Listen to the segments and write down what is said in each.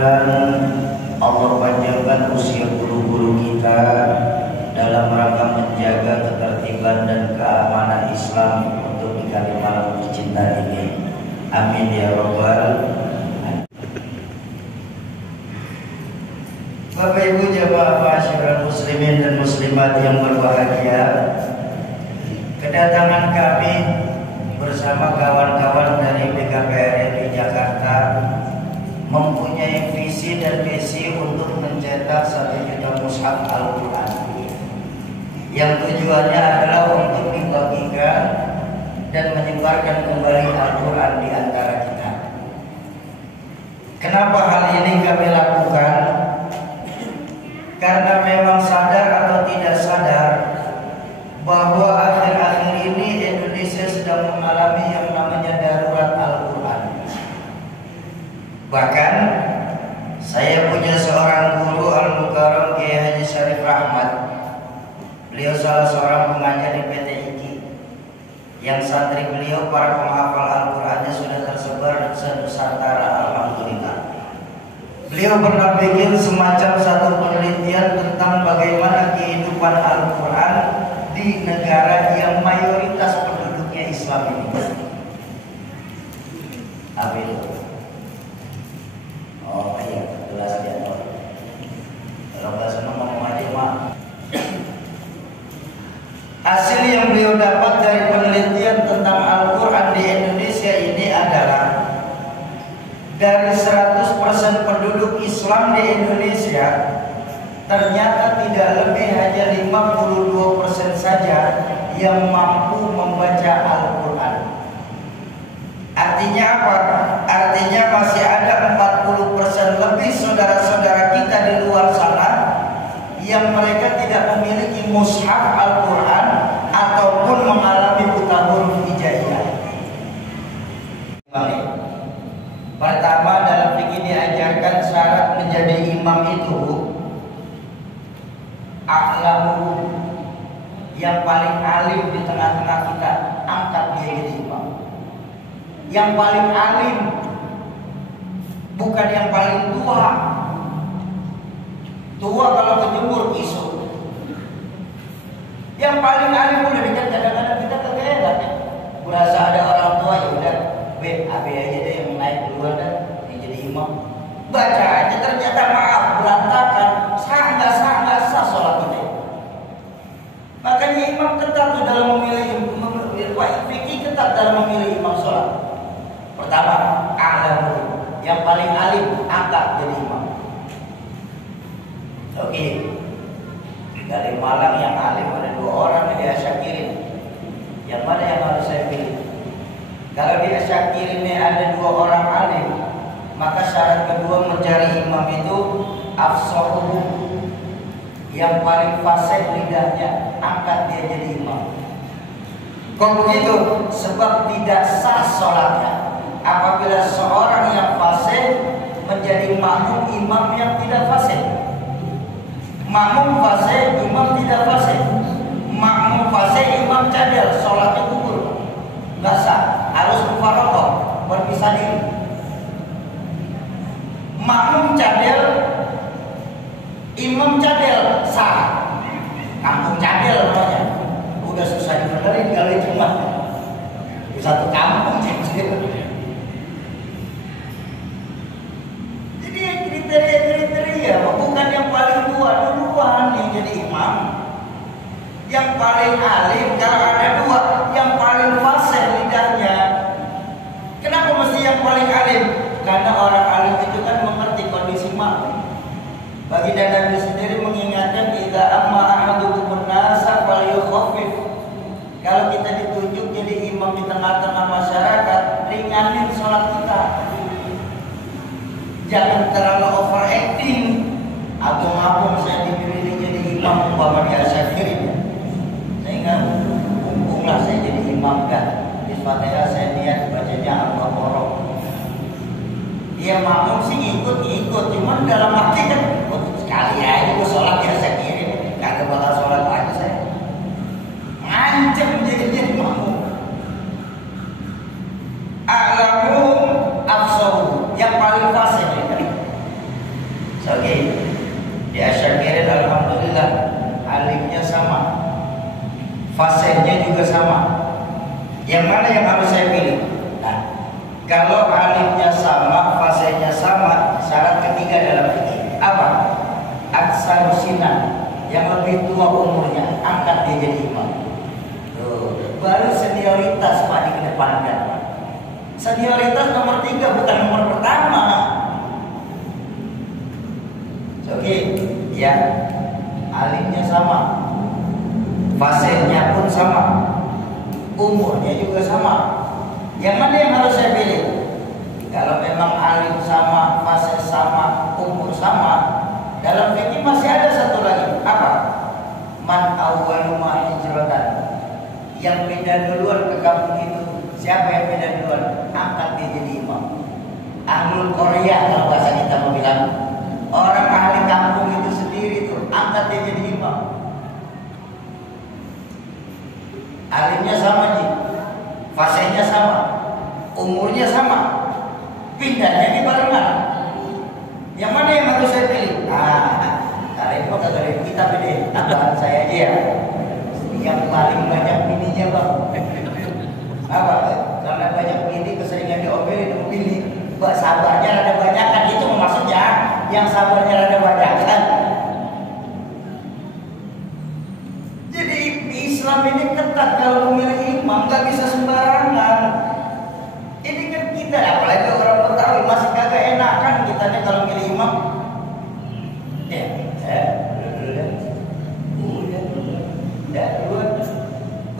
mudah-mudahan Allah panjangkan usia guru-guru kita dalam rangka menjaga ketertiban dan keamanan Islam untuk di kali malam tercinta ini. Amin ya rabbal alamin. Bapak Ibu jamaah masyarakat muslimin dan muslimat yang berbahagia, kedatangan kami bersama kawan-kawan dari PKPRI di Jakarta mempunyai visi dan misi untuk mencetak 1 juta mushaf Al-Quran yang tujuannya adalah untuk dibagikan dan menyebarkan kembali Al-Quran di antara kita. Kenapa hal ini kami lakukan? Karena memang sadar atau tidak sadar bahwa akhir-akhir ini Indonesia sedang mengalami yang namanya darurat Al-Quran. Bahkan saya punya seorang guru Al-Mukarram Kiai Haji Syarif Rahmat. Beliau salah seorang pengajar di PT IKI, yang santri beliau para penghafal Al-Qurannya sudah tersebar se-Nusantara, alhamdulillah. Beliau pernah bikin semacam satu penelitian tentang bagaimana kehidupan Al-Quran di negara yang mayoritas penduduknya Islam ini. Amin. Oh iya, jelas dia. Kalau nggak senang ngomong aja mah. Hasil yang beliau dapat dari penelitian tentang Al-Quran di Indonesia ini adalah dari 100% penduduk Islam di Indonesia, ternyata tidak lebih hanya 52% saja yang mampu membaca Al-Quran. Artinya apa? Artinya masih ada 40% lebih saudara-saudara kita di luar sana yang mereka tidak memiliki mushaf Al-Quran ataupun mengalami buta huruf hijaiyah. Pertama, dalam fikih diajarkan syarat menjadi imam itu a'lamu, yang paling alim di tengah-tengah kita, angkat dia jadi imam. Yang paling alim, bukan yang paling tua. Tua kalau kejemur isu. Yang paling alim udah dicat, kadang-kadang kita kegeeran ya. Berasa ada orang tua, ya udah AB aja deh yang naik duluan dan yang jadi imam. Baca aja, ternyata maaf berantakan, nggak sah sholat kita. Makanya imam ketat tuh dalam memilih fikih, ketat dalam memilih imam sholat. Pertama, a'lamu, yang paling alim angkat jadi imam. Oke. Dari Malang yang alim ada 2 orang di Asyakirin. Yang mana yang harus saya pilih? Kalau di Asyakirin ini ada 2 orang alim, maka syarat kedua mencari imam itu afsahuhu, yang paling fasih lidahnya, angkat dia jadi imam. Kok begitu? Sebab tidak sah sholatnya apabila seorang yang fasih menjadi makmum imam yang tidak fasih. Makmum fasih, imam tidak fasih. Makmum fasih, imam cadel, sholatnya gugur, nggak sah, harus mufaraqah, berpisah diri. Makmum cadel, imam cadel, sah. Kampung cadel namanya. Udah susah dibenerin kalau cuma satu kampung cadel. Jadi kriteria bukan yang paling tua duluan yang jadi imam. Yang paling alim, kalau ada 2, yang paling fasih lidahnya. Kenapa mesti yang paling alim? Karena orang alim itu kan mengerti kondisi makmum. Baginda Nabi sendiri mengingatkan, idza amma ahadukum an-nasa falyukhaffif. Kalau kita ditunjuk jadi imam di tengah-tengah masyarakat, ringanin sholat kita. Jangan terlalu overacting. Agung-agung saya dipilih jadi imam umpama di Asyakirin. Sehingga umpunglah saya jadi imam kan. Di Fatihah saya niat bacanya Al-Baqarah. Dia makmum sih ngikut, cuman dalam hati kan sekali aja gue sholat ya saya kirim, kagak bakal sholat lagi saya. Ngancem jadi makmum. A'lamu afsahu, yang paling fasih. fasenya juga sama. Yang mana yang harus saya pilih? Nah, kalau alimnya sama, fasenya sama, syarat ketiga dalam fikih apa? Aksarusinan, yang lebih tua umurnya, angkat dia jadi imam. Baru senioritas Pak dikedepankan. Senioritas nomor 3, bukan nomor pertama. Oke, ya, alimnya sama, fasenya pun sama, umurnya juga sama. Yang mana yang harus saya pilih? Kalau memang alim sama, fase sama, umur sama, dalam fikih masih ada satu lagi. Apa? Man awwalu ma hijratan. Yang pindah duluan ke kampung itu, siapa yang pindah duluan? Angkat dia jadi imam. Ahlul Korea kalau bahasa kita mau bilang, orang ahli kampung itu sendiri tuh, angkat dia jadi imam. Alimnya sama Ji, fasenya sama, umurnya sama, pindahnya di barengan. Yang mana yang harus saya pilih? Repot atau repot kita pilih, tambahan saya aja ya. Yang paling banyak bininya bang. Apa? Karena banyak bini keseringan diomelin sama bini. Mbak sabarnya rada banyak kan, itu maksudnya. Yang sabarnya rada banyak kan. Jadi Islam ini ketat kalau memilih imam, nggak bisa sembarangan. Ini kan kita, apalagi orang Betawi masih kagak enakan kitanya kalau milih imam.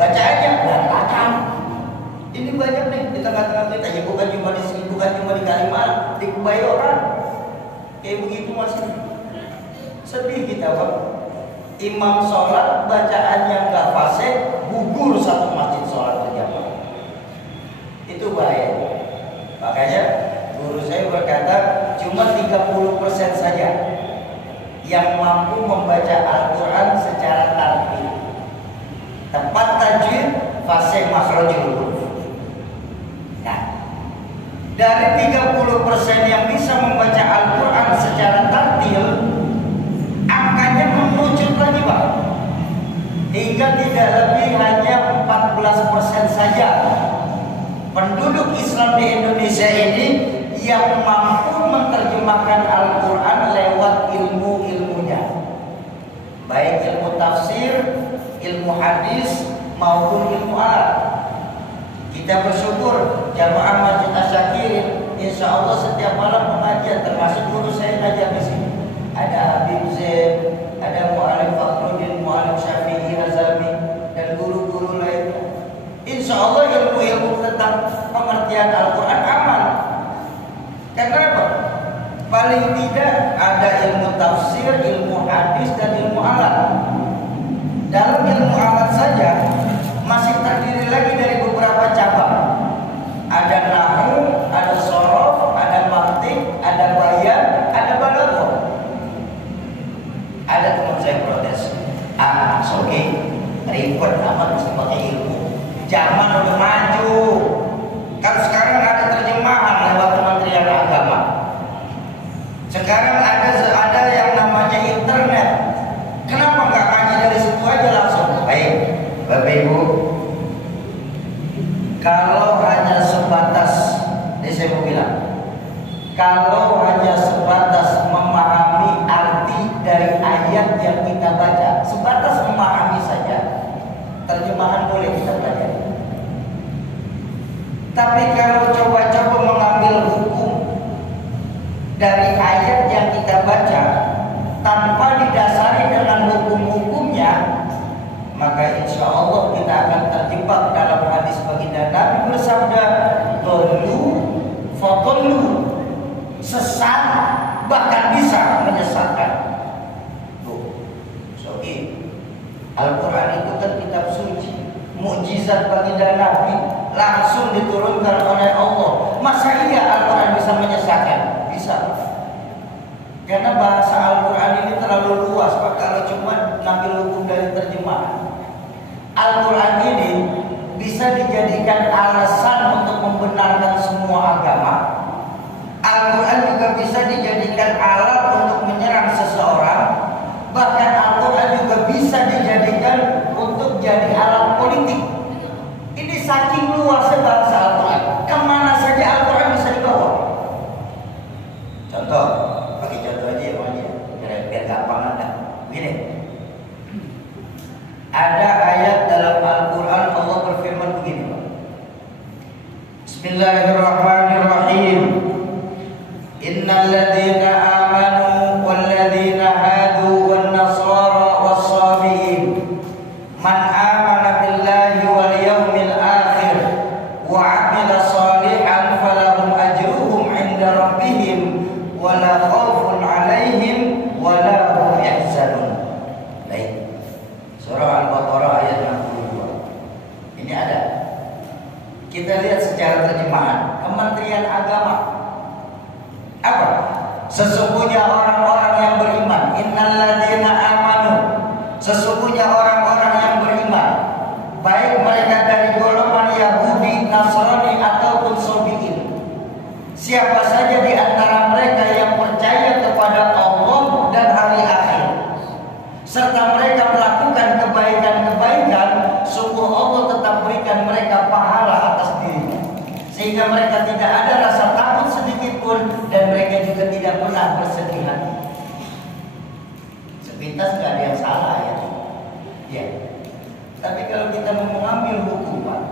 Baca aja, berantakan. Ini banyak nih di tengah-tengah kita. Ya bukan cuma di sini, bukan cuma di Kalimantan, di Kebayoran. Kayak begitu masih. Sedih kita Pak. Imam sholat bacaannya nggak fasih, gugur satu masjid sholat berjamaah. Itu bahaya. Makanya guru saya berkata cuma 30% saja yang mampu membaca Al-Quran secara tartil, tepat tajwid, fasih, makhrajul huruf. Nah, dari 30% yang bisa membaca Al-Quran secara tartil, angkanya mengerucut lagi Pak, hingga tidak lebih hanya 14% saja penduduk Islam di Indonesia ini yang mampu menerjemahkan Al-Quran lewat ilmu-ilmunya, baik ilmu tafsir, ilmu hadis maupun ilmu Arab. Kita bersyukur jamaah Masjid Asy-Syakirin, insya Allah setiap malam pengajian, termasuk guru saya ngajar di sini. Ada Habib Zain, ada Mu'alim Fakhruddin, Mu'alim Syafi'i Razami, dan guru-guru lainnya. Insya Allah ilmu-ilmu tentang pengertian Al-Quran aman. Karena apa? Paling tidak ada ilmu tafsir, ilmu hadis, dan ilmu alat. Dalam ilmu alat saja masih terdiri lagi dari beberapa cabang. Ada nahwu, ada shorof, ada mantik, ada bayan, ada balaghah. Ada teman saya protes, oke, ribet amat mesti pakai ilmu. Zaman udah maju. Kan sekarang ada terjemahan lewat Kementerian Agama. Sekarang ada yang namanya internet. Kenapa nggak ngaji dari situ aja langsung? Baik, Bapak Ibu, kalau hanya sebatas, ini saya mau bilang, kalau hanya sebatas memahami arti dari ayat yang kita baca, sebatas memahami saja, terjemahan boleh kita pelajari. Tapi kalau coba-coba mengambil hukum dari ayat yang kita baca tanpa didasari dengan hukum-hukumnya, maka insya Allah kita akan terjebak dalam hadis baginda Nabi bersabda, "Dhallu fadhallu," sesat bahkan bisa menyesatkan. Al-Quran itu kan kitab suci, mukjizat baginda Nabi, langsung diturunkan oleh Allah. Masa iya Al-Quran bisa menyesatkan? Bisa. Karena bahasa Al-Quran ini terlalu luas Pak, kalau cuma ngambil hukum dari terjemahan. Al-Quran ini bisa dijadikan alasan untuk membenarkan semua agama. Al-Quran juga bisa dijadikan alat untuk menyerang seseorang. Bahkan Al-Quran juga bisa dijadikan untuk jadi alat Bismillahirrahmanirrahim. Innal ladzina amanu wal ladzina hadu wan nasara was sabiin man amana billahi wal yawmil akhir wa 'amila shalihan falahum ajruhum 'inda rabbihim wa la khaufun 'alaihim wa la hum yahzanun. Baik. Surah Al-Baqarah ayat 62. Ini ada. Kita lihat secara terjemahan Kementerian Agama. Apa? Sesungguhnya orang-orang yang beriman. Innalladzina amanu. Sesungguhnya orang-orang yang beriman, baik mereka dari golongan Yahudi, Nasrani ataupun Sabiin. Siapa saja di antara mereka yang percaya kepada Allah dan hari akhir, serta mereka melakukan kebaikan-kebaikan, sungguh Allah tetap berikan mereka pahala atas dirinya, sehingga mereka tidak ada rasa takut sedikit pun dan mereka juga tidak pernah bersedih hati. Sepintas nggak ada yang salah ya. Ya. Tapi kalau kita mau mengambil hukuman,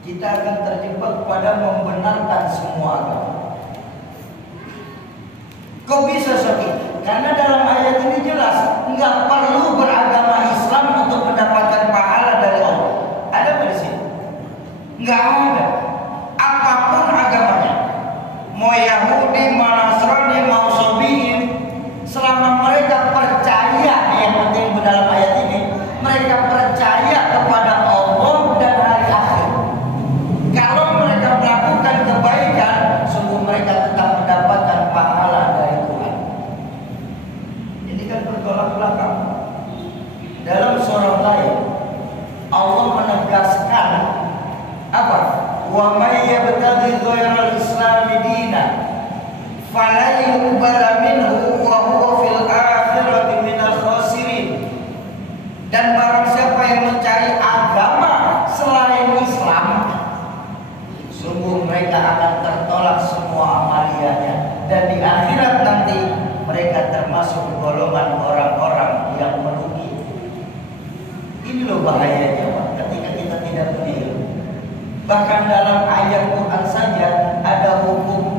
kita akan terjebak pada membenarkan semua agama. Kok bisa seperti? Karena dalam ayat ini jelas nggak perlu beragama Islam untuk mendapatkan pahala dari Allah. Ada nggak di sini? Nggak ada. Apapun agamanya, mau Yahudi, mau Nasrani, mau Sabiin, selama mereka percaya, yang penting dalam ayat ini, mereka percaya kepada Allah dan hari akhir. Kalau mereka melakukan kebaikan, sungguh mereka tetap mendapatkan pahala dari Tuhan. Ini kan bertolak belakang. Dalam surah lain, Allah menegaskan apa? Wa may yabtaghi ghairal islami dinan fala yuqbala minhu wa huwa fil akhirati minal khasirin. Dan barang siapa yang mencari agama selain Islam, sungguh mereka akan tertolak semua amaliyahnya, dan di akhirat nanti mereka termasuk golongan orang-orang yang merugi. Ini loh bahayanya Pak, ketika kita tidak berilmu. Bahkan dalam ayat Quran saja ada hukum